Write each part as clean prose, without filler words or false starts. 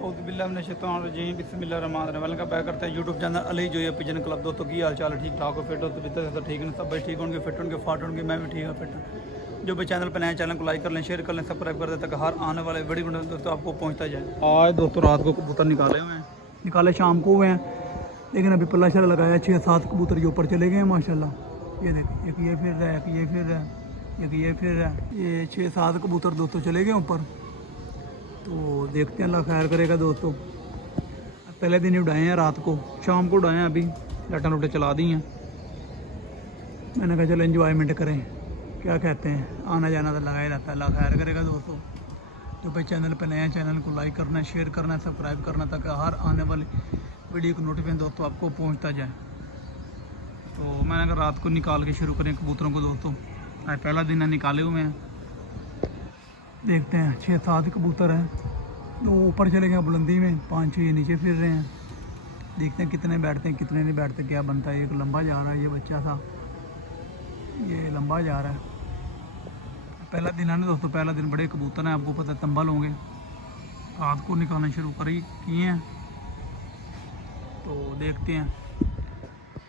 औज़ुबिल्लाहिमिनश्शैतानिर्रजीम बिस्मिल्लाहिर्रहमानिर्रहीम। Welcome back करते हैं YouTube channel Ali Zoya pigeon club. दोस्तों की हाल चाल है, ठीक ठाक हो, फिट हो तो बितर तो ठीक है, सब भाई ठीक होंगे, फिट होंगे, फाट होंगे, मैं भी ठीक हूँ, फिट हूँ। जो भी चैनल पर नए चैनल को लाइक कर लें, शेयर कर लें, सब्सक्राइब कर दें ताकि हर आने वाले वीडियो दोस्तों आपको पहुँचता जाए। आज दोस्तों रात को कबूतर निकाले हुए हैं, निकाले शाम को हुए हैं, लेकिन अभी पल्ला शल्ला लगाया, 6-7 कबूतर जो ऊपर चले गए हैं माशाल्लाह। ये देखें, एक ये फिर रहा है, एक ये फिर रहा है, एक ये फिर रहा है, ये 6-7 कबूतर दोस्तों चले गए ऊपर। तो देखते हैं, अल्लाह खैर करेगा दोस्तों। पहले दिन ही उड़ाए हैं, रात को शाम को उड़ाए हैं, अभी लाटा लूटे चला दी हैं। मैंने कहा चलो एंजॉयमेंट करें, क्या कहते हैं, आना जाना तो लगा ही रहता है। अल्लाह खैर करेगा दोस्तों। जो भाई चैनल पर नए हैं, चैनल को लाइक करना है, शेयर करना है, सब्सक्राइब करना ताकि हर आने वाली वीडियो को नोटिफिकेशन दोस्तों आपको पहुंचता जाए। तो मैंने कहा रात को निकाल के शुरू करें कबूतरों को दोस्तों। आज पहला दिन है, निकाले हुए हैं। देखते हैं, 6-7 कबूतर हैं, तो ऊपर चले गए बुलंदी में, 5-6 ये नीचे फिर रहे हैं। देखते हैं कितने बैठते हैं, कितने नहीं बैठते, क्या बनता है। एक लंबा जा रहा है, ये बच्चा था, ये लंबा जा रहा है। पहला दिन है ना दोस्तों, पहला दिन बड़े कबूतर हैं, आपको पता है, तंबल होंगे। रात को निकालना शुरू किए हैं, तो देखते हैं।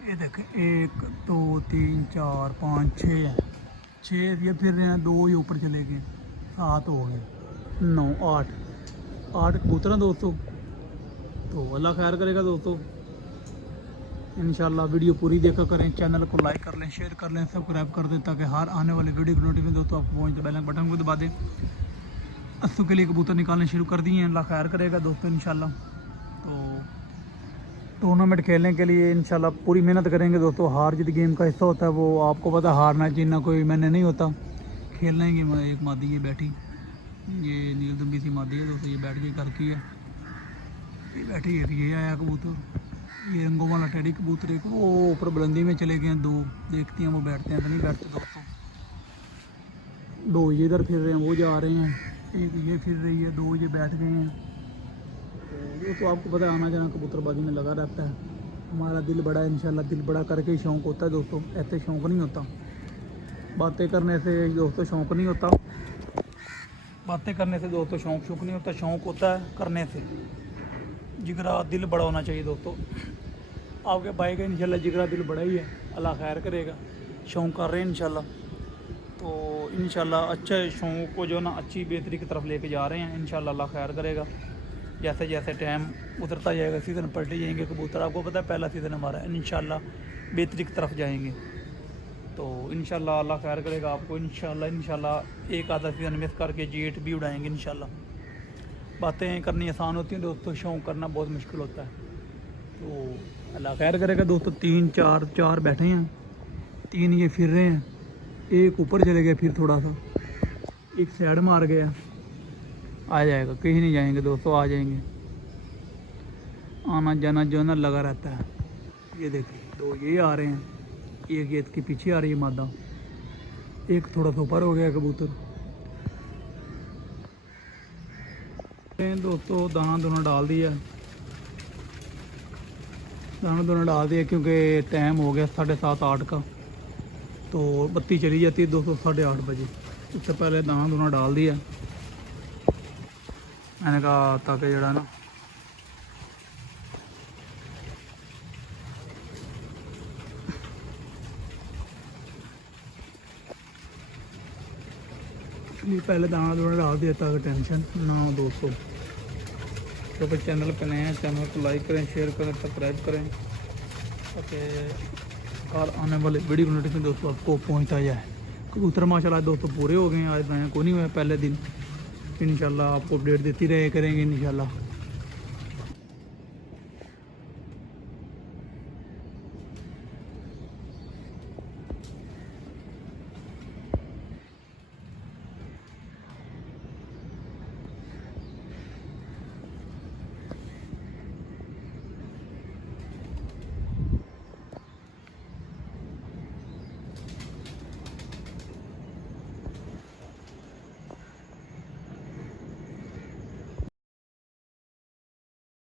ये देखें, 1 2 3 4 5 6 है, 6 ये फिर रहे हैं, 2 ये ऊपर चले गए, 7 हो गए, 9 8 कबूतर हैं दोस्तों। तो अल्लाह खैर करेगा दोस्तों। इंशाल्लाह वीडियो पूरी देखा करें, चैनल को लाइक कर लें, शेयर कर लें, सब्सक्राइब कर दें ताकि हर आने वाली वीडियो की नोटिफिकेशन दोस्तों आपको पहुँच जाए। बेल बटन को दबा दें। 80 के लिए कबूतर निकालने शुरू कर दिए हैं, अल्लाह खैर करेगा दोस्तों इंशाल्लाह। तो टूर्नामेंट खेलने के लिए इंशाल्लाह पूरी मेहनत करेंगे दोस्तों। हार जीत गेम का हिस्सा होता है, वो आपको पता, हारना जीतना कोई मैंने नहीं होता। खेलना ही गेम। एक मादी ये बैठी, ये नील दुम्बी सी मादी है दोस्तों, ये बैठ के घर की है, ये बैठी है। ये आया कबूतर, ये रंगों वाला टेडी कबूतर, एक वो ऊपर बुलंदी में चले गए हैं 2। देखते हैं वो बैठते हैं तो नहीं बैठते दोस्तों। 2 ये इधर फिर रहे हैं, वो जा रहे हैं, एक ये फिर रही है, 2 ये बैठ गए हैं। वो तो आपको पता है, आना जाना कबूतरबाजी में लगा रहता है। हमारा दिल बड़ा है, इंशाल्लाह दिल बड़ा करके ही शौक़ होता है दोस्तों, ऐसे शौक़ नहीं होता। बातें करने से दोस्तों शौक़ नहीं होता, बातें करने से दोस्तों शौक़ नहीं होता, शौक़ होता है करने से। जिगरा दिल बड़ा होना चाहिए दोस्तों। आपके भाई का इंशाल्लाह जिगरा दिल बड़ा ही है, अल्लाह खैर करेगा। शौक़ कर रहे हैं इंशाल्लाह, तो इंशाल्लाह अच्छे शौक़ को जो ना अच्छी बेहतरी की तरफ लेके जा रहे हैं इंशाल्लाह, अल्लाह खैर करेगा। जैसे जैसे टाइम उतरता जाएगा, सीज़न पलटे जाएंगे कबूतर, आपको पता है पहला सीज़न हमारा है, इंशाल्लाह बेहतरी की तरफ जाएंगे। तो इंशाल्लाह अल्लाह खैर करेगा आपको। इंशाल्लाह एक आधा सीज़न मिस करके जेट भी उड़ाएंगे इंशाल्लाह। बातें करनी आसान होती हैं दोस्तों, शौक़ करना बहुत मुश्किल होता है। तो अल्लाह खैर करेगा दोस्तों। 3-4 बैठे हैं, 3 ये फिर रहे हैं, एक ऊपर चले गए, फिर थोड़ा सा एक साइड मार गया, आ जाएगा, कहीं नहीं जाएंगे दोस्तों, आ जाएंगे। आना जाना जो ना लगा रहता है। ये देखिए, 2 ये आ रहे हैं, एक ये के पीछे आ रही है मादा, एक थोड़ा सा ऊपर हो गया कबूतर। दोस्तों दाना दोना डाल दिया, क्योंकि टाइम हो गया 7:30-8 का, तो बत्ती चली जाती है दोस्तों 8:30 बजे। उससे पहले दाना दोना डाल दिया मैंने कहा, ताकि जड़ा ना पहले दाना दोना डाल दिया ताकि टेंशन ना हो दोस्तों। तो फिर चैनल पर नए हैं, चैनल को लाइक करें, शेयर करें, सब्सक्राइब करें ताकि हर आने वाले वीडियो को नोटिफिकेशन दोस्तों आपको पहुंचता जाए। कबूतर माशाल्लाह दोस्तों पूरे हो गए हैं, आज नया को नहीं हुआ पहले दिन। इंशाल्लाह आपको अपडेट देती रहे करेंगे इंशाल्लाह।